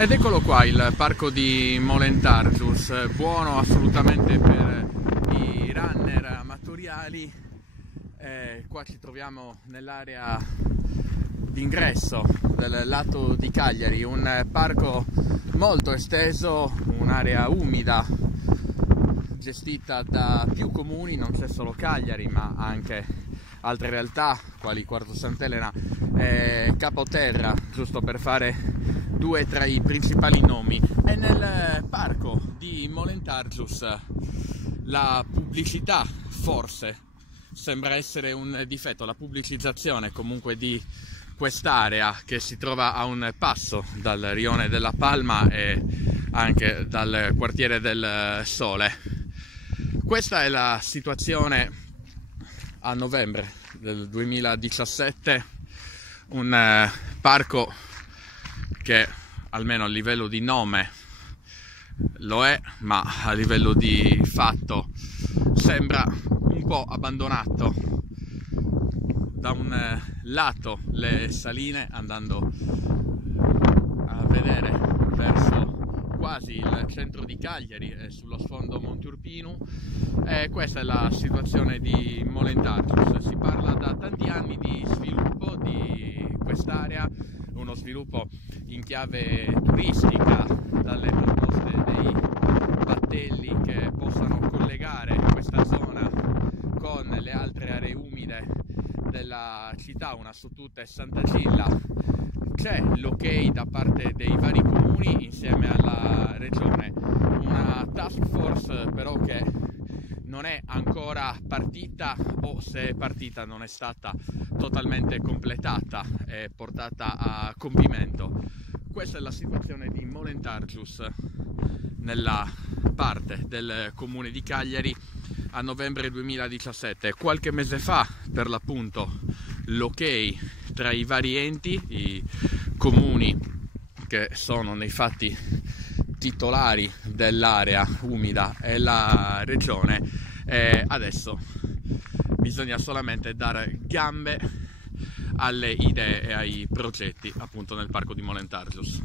Ed eccolo qua il parco di Molentargius, buono assolutamente per i runner amatoriali. Qua ci troviamo nell'area d'ingresso del lato di Cagliari, un parco molto esteso, un'area umida gestita da più comuni, non c'è solo Cagliari ma anche altre realtà quali Quarto Sant'Elena e Capoterra, giusto per fare due tra i principali nomi. E nel parco di Molentargius la pubblicità forse sembra essere un difetto, la pubblicizzazione comunque di quest'area che si trova a un passo dal rione della Palma e anche dal quartiere del Sole. Questa è la situazione a novembre del 2017, un parco che almeno a livello di nome lo è, ma a livello di fatto sembra un po' abbandonato. Da un lato le saline, andando a vedere verso quasi il centro di Cagliari e sullo sfondo Monte Urpinu, e questa è la situazione di Molentargius. Si parla da tanti anni di sviluppo di quest'area, uno sviluppo in chiave turistica, dalle proposte dei battelli che possano collegare questa zona con le altre aree umide della città, una su tutte è Sant'Agilla. C'è l'ok da parte dei vari comuni insieme alla regione, una task force però che non è ancora partita, o se è partita non è stata totalmente completata e portata a compimento. Questa è la situazione di Molentargius nella parte del comune di Cagliari a novembre 2017. Qualche mese fa, per l'appunto, l'ok tra i vari enti, i comuni che sono nei fatti titolari dell'area umida e la regione, e adesso bisogna solamente dare gambe alle idee e ai progetti appunto nel parco di Molentargius.